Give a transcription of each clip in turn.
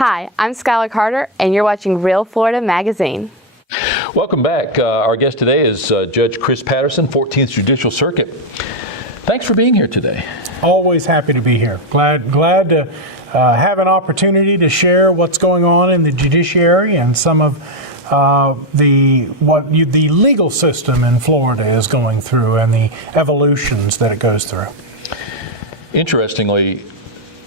Hi, I'm Skylar Carter, and you're watching Real Florida Magazine. Welcome back. Our guest today is Judge Chris Patterson, 14th Judicial Circuit. Thanks for being here today. Always happy to be here. Glad to have an opportunity to share what's going on in the judiciary and some of the legal system in Florida is going through and the evolutions that it goes through. Interestingly,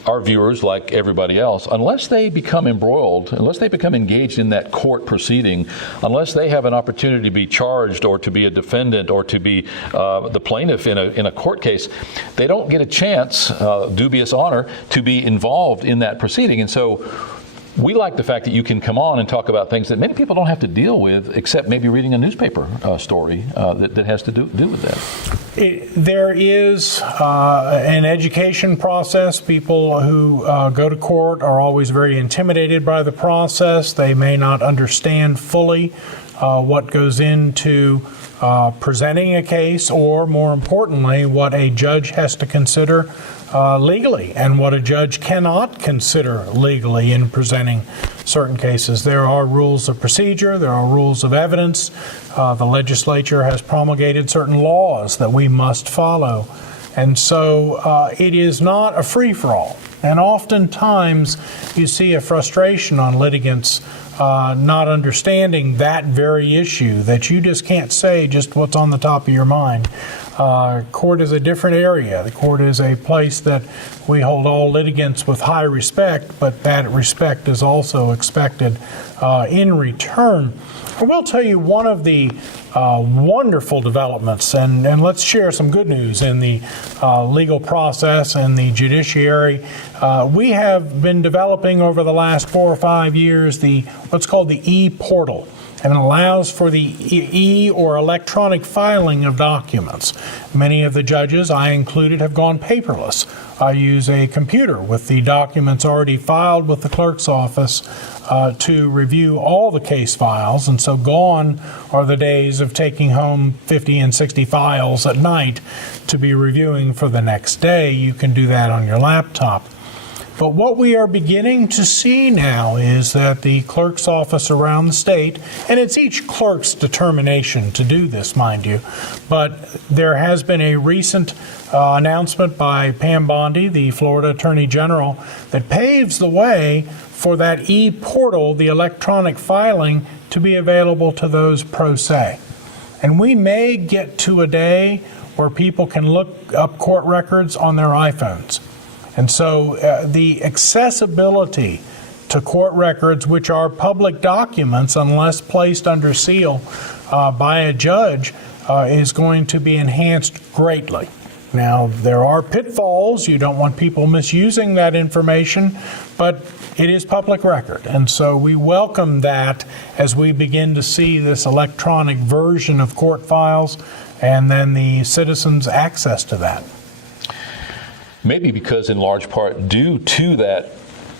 our viewers, like everybody else, unless they become embroiled, unless they become engaged in that court proceeding, unless they have an opportunity to be charged or to be a defendant or to be the plaintiff in a court case, they don't get a chance, dubious honor, to be involved in that proceeding. And so we like the fact that you can come on and talk about things that many people don't have to deal with, except maybe reading a newspaper story that has to do with that. There is an education process. People who go to court are always very intimidated by the process. They may not understand fully what goes into presenting a case, or more importantly, what a judge has to consider legally and what a judge cannot consider legally in presenting certain cases. There are rules of procedure, there are rules of evidence. The legislature has promulgated certain laws that we must follow. And so it is not a free-for-all. And oftentimes you see a frustration on litigants not understanding that very issue, that you just can't say just what's on the top of your mind. Court is a different area. The court is a place that we hold all litigants with high respect, but that respect is also expected in return. I will tell you one of the wonderful developments, and let's share some good news in the legal process and the judiciary. We have been developing over the last 4 or 5 years what's called the e-portal. And it allows for the or electronic filing of documents. Many of the judges, I included, have gone paperless. I use a computer with the documents already filed with the clerk's office to review all the case files, and so gone are the days of taking home 50 and 60 files at night to be reviewing for the next day. You can do that on your laptop. But what we are beginning to see now is that the clerk's office around the state, and it's each clerk's determination to do this, mind you, but there has been a recent announcement by Pam Bondi, the Florida Attorney General, that paves the way for that e-portal, the electronic filing, to be available to those pro se. And we may get to a day where people can look up court records on their iPhones. And so the accessibility to court records, which are public documents unless placed under seal by a judge, is going to be enhanced greatly. Now, there are pitfalls. You don't want people misusing that information, but it is public record. And so we welcome that as we begin to see this electronic version of court files and then the citizens' access to that. Maybe because in large part due to that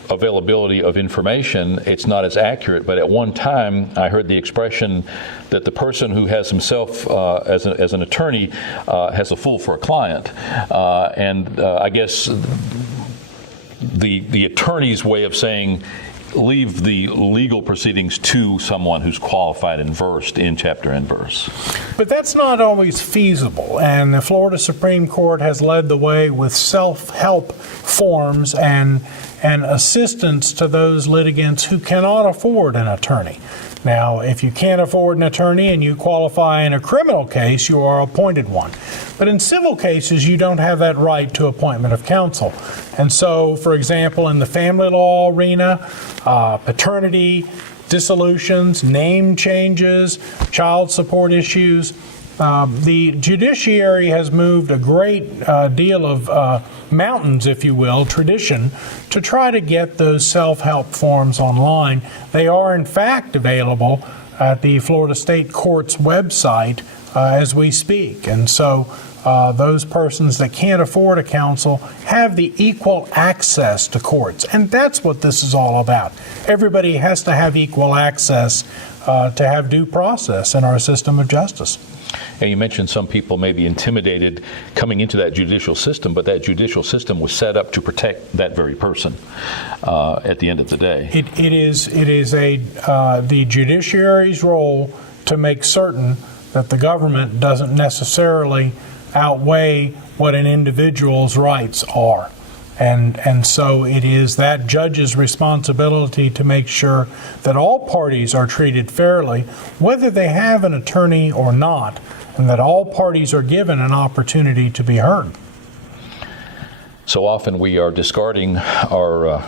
availability of information, it's not as accurate. But at one time, I heard the expression that the person who has himself as an attorney has a fool for a client. And I guess the attorney's way of saying leave the legal proceedings to someone who's qualified and versed in chapter and verse. But that's not always feasible, and the Florida Supreme Court has led the way with self-help forms and assistance to those litigants who cannot afford an attorney. Now, if you can't afford an attorney and you qualify in a criminal case, you are appointed one. But in civil cases, you don't have that right to appointment of counsel. And so, for example, in the family law arena, paternity, dissolutions, name changes, child support issues, the judiciary has moved a great deal of mountains, if you will, tradition, to try to get those self-help forms online. They are, in fact, available at the Florida State Court's website as we speak. And so those persons that can't afford a counsel have the equal access to courts. And that's what this is all about. Everybody has to have equal access to have due process in our system of justice. And you mentioned some people may be intimidated coming into that judicial system, but that judicial system was set up to protect that very person at the end of the day. It is the judiciary's role to make certain that the government doesn't necessarily outweigh what an individual's rights are. And so it is that judge's responsibility to make sure that all parties are treated fairly, whether they have an attorney or not, and that all parties are given an opportunity to be heard. So often we are discarding our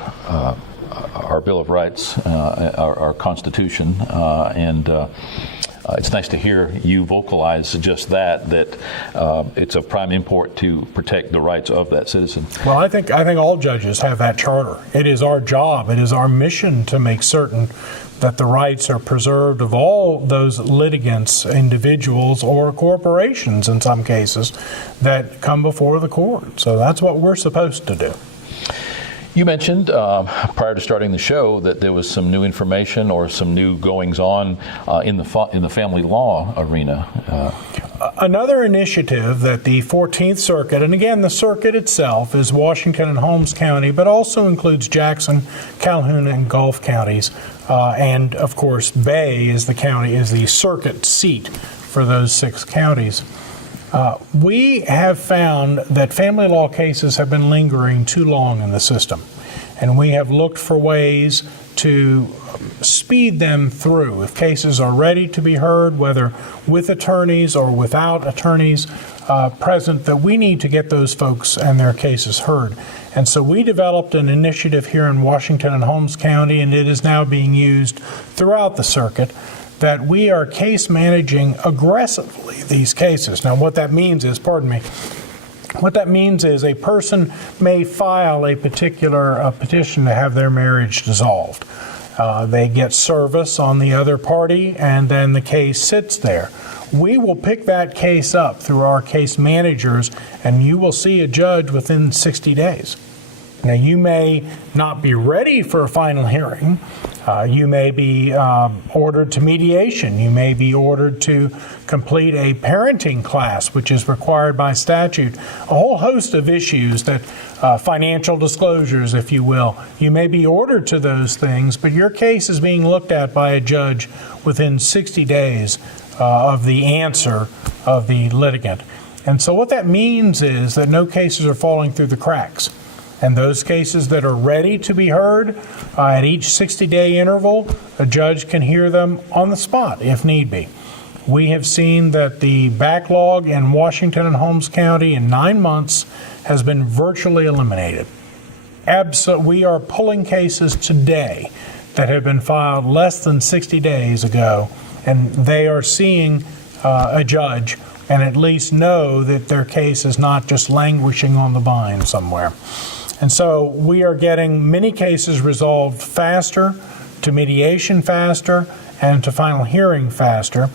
Bill of Rights, our Constitution, and it's nice to hear you vocalize just that it's of prime import to protect the rights of that citizen. Well, I think all judges have that charter. It is our job, it is our mission to make certain that the rights are preserved of all those litigants, individuals, or corporations in some cases, that come before the court. So that's what we're supposed to do. You mentioned prior to starting the show that there was some new information or some new goings-on in the family law arena. Another initiative that the 14th Circuit, and again the circuit itself is Washington and Holmes County, but also includes Jackson, Calhoun, and Gulf counties, and of course Bay is the circuit seat for those 6 counties. We have found that family law cases have been lingering too long in the system, and we have looked for ways to speed them through. If cases are ready to be heard, whether with attorneys or without attorneys present, that we need to get those folks and their cases heard. And so we developed an initiative here in Washington and Holmes County, and it is now being used throughout the circuit, that we are case managing aggressively these cases. Now what that means is, what that means is a person may file a particular petition to have their marriage dissolved. They get service on the other party, and then the case sits there. We will pick that case up through our case managers, and you will see a judge within 60 days. Now, you may not be ready for a final hearing. You may be ordered to mediation. You may be ordered to complete a parenting class, which is required by statute. A whole host of issues that financial disclosures, if you will. You may be ordered to those things, but your case is being looked at by a judge within 60 days of the answer of the litigant. And so what that means is that no cases are falling through the cracks. And those cases that are ready to be heard at each 60-day interval, a judge can hear them on the spot if need be. We have seen that the backlog in Washington and Holmes County in 9 months has been virtually eliminated. We are pulling cases today that have been filed less than 60 days ago, and they are seeing a judge and at least know that their case is not just languishing on the vine somewhere. And so we are getting many cases resolved faster, to mediation faster, and to final hearing faster.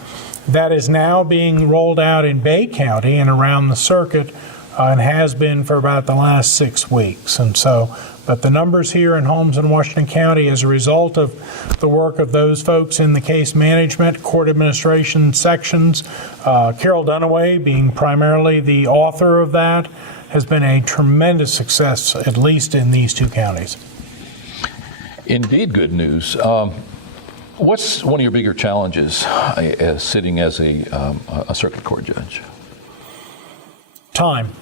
That is now being rolled out in Bay County and around the circuit, and has been for about the last 6 weeks. And so, but the numbers here in Holmes and Washington County, as a result of the work of those folks in the case management, court administration sections, Carol Dunaway being primarily the author of that, has been a tremendous success, at least in these 2 counties. Indeed, good news. What's one of your bigger challenges as sitting as a circuit court judge? Time.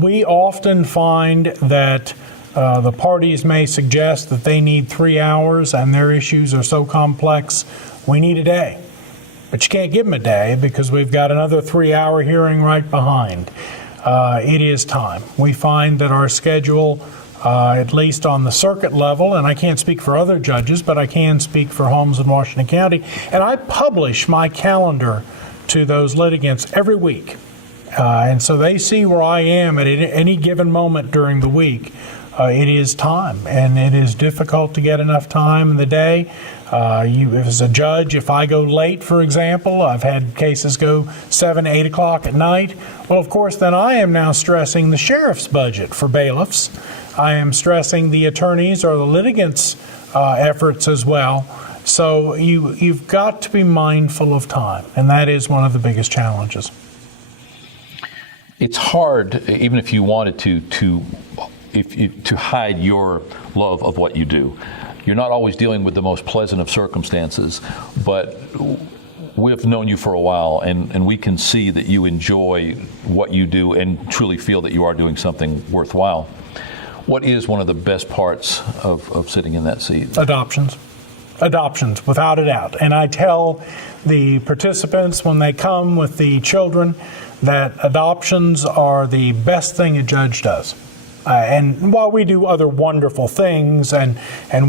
We often find that the parties may suggest that they need 3 hours and their issues are so complex, we need a day. But you can't give them a day because we've got another 3-hour hearing right behind. It is time. We find that our schedule, at least on the circuit level, and I can't speak for other judges, but I can speak for Holmes and Washington County, and I publish my calendar to those litigants every week. And so they see where I am at any given moment during the week. It is time, and it is difficult to get enough time in the day. As a judge, if I go late, for example, I've had cases go 7, 8 o'clock at night. Well, of course, then I am now stressing the sheriff's budget for bailiffs. I am stressing the attorneys or the litigants' efforts as well. So you've got to be mindful of time, and that is one of the biggest challenges. It's hard, even if you wanted to hide your love of what you do. You're not always dealing with the most pleasant of circumstances, but we've known you for a while, and we can see that you enjoy what you do and truly feel that you are doing something worthwhile. What is one of the best parts of sitting in that seat? Adoptions, without a doubt. And I tell the participants when they come with the children that adoptions are the best thing a judge does. And while we do other wonderful things and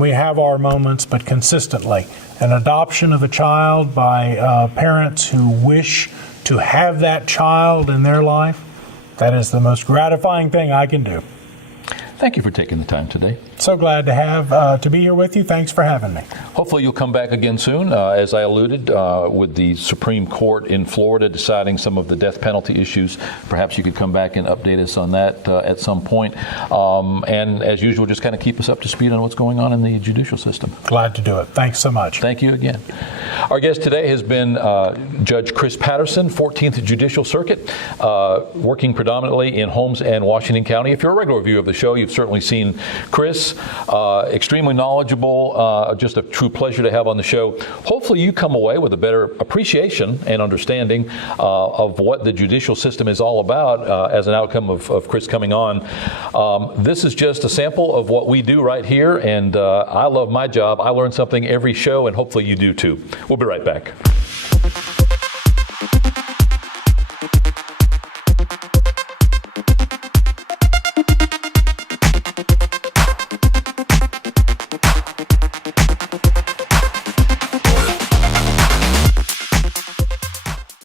we have our moments, but consistently, an adoption of a child by parents who wish to have that child in their life, that is the most gratifying thing I can do. Thank you for taking the time today. So glad to be here with you. Thanks for having me. Hopefully you'll come back again soon. As I alluded, with the Supreme Court in Florida deciding some of the death penalty issues, perhaps you could come back and update us on that at some point. And as usual, just kind of keep us up to speed on what's going on in the judicial system. Glad to do it. Thanks so much. Thank you again. Our guest today has been Judge Chris Patterson, 14th Judicial Circuit, working predominantly in Holmes and Washington County. If you're a regular viewer of the show, you've certainly seen Chris, extremely knowledgeable, just a true pleasure to have on the show. Hopefully you come away with a better appreciation and understanding of what the judicial system is all about as an outcome of Chris coming on. This is just a sample of what we do right here, and I love my job. I learn something every show, and hopefully you do too. We'll be right back.